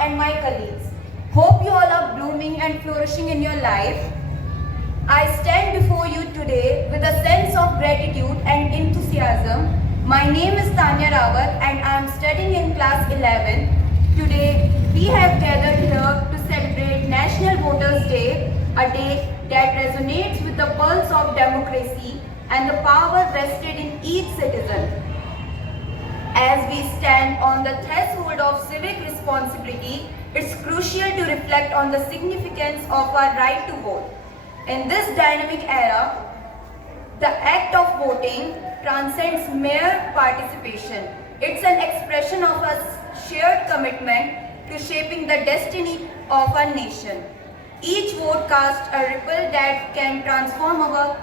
and my colleagues. Hope you all are blooming and flourishing in your life. I stand before you today with a sense of gratitude and enthusiasm. My name is Tanya Rawat and I am studying in class 11. Today, we have gathered here to celebrate National Voters' Day, a day that resonates with the pulse of democracy and the power vested in each citizen. As we stand on the threshold of civic responsibility, it's crucial to reflect on the significance of our right to vote. In this dynamic era, the act of voting transcends mere participation. It's an expression of a shared commitment to shaping the destiny of our nation. Each vote casts a ripple that can transform our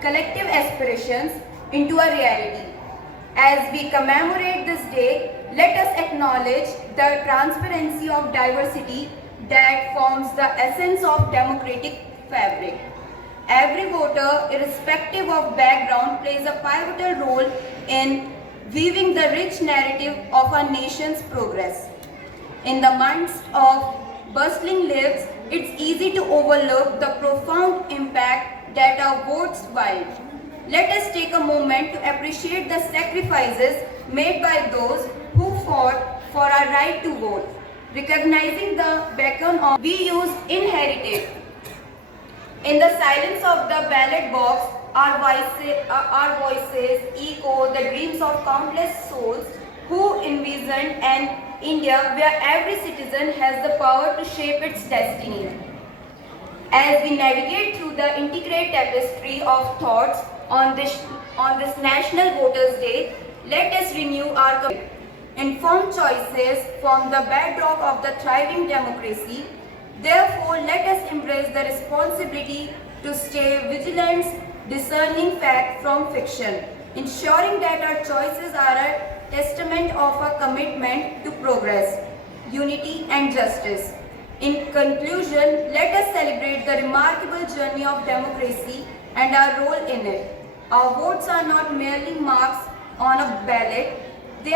collective aspirations into a reality. As we commemorate this day, let us acknowledge the transparency of diversity that forms the essence of democratic fabric. Every voter, irrespective of background, plays a pivotal role in weaving the rich narrative of our nation's progress. In the midst of bustling lives, it's easy to overlook the profound impact that our votes wield. Let us take a moment to appreciate the sacrifices made by those who fought for our right to vote, recognizing the beacon of we use inherited. In the silence of the ballot box, our voices echo the dreams of countless souls who envisioned an India where every citizen has the power to shape its destiny. As we navigate through the intricate tapestry of thoughts on this National Voters' Day, let us renew our commitment. Informed choices form the bedrock of the thriving democracy. Therefore, let us embrace the responsibility to stay vigilant, discerning fact from fiction, ensuring that our choices are a testament of our commitment to progress, unity and justice. In conclusion, let us celebrate the remarkable journey of democracy and our role in it. Our votes are not merely marks on a ballot, they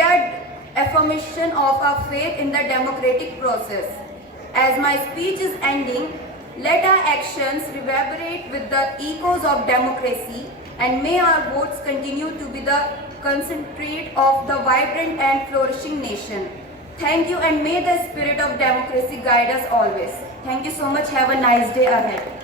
are affirmation of our faith in the democratic process. As my speech is ending, let our actions reverberate with the echoes of democracy, and may our votes continue to be the concentrate of the vibrant and flourishing nation. Thank you, and may the spirit of democracy guide us always. Thank you so much. Have a nice day ahead.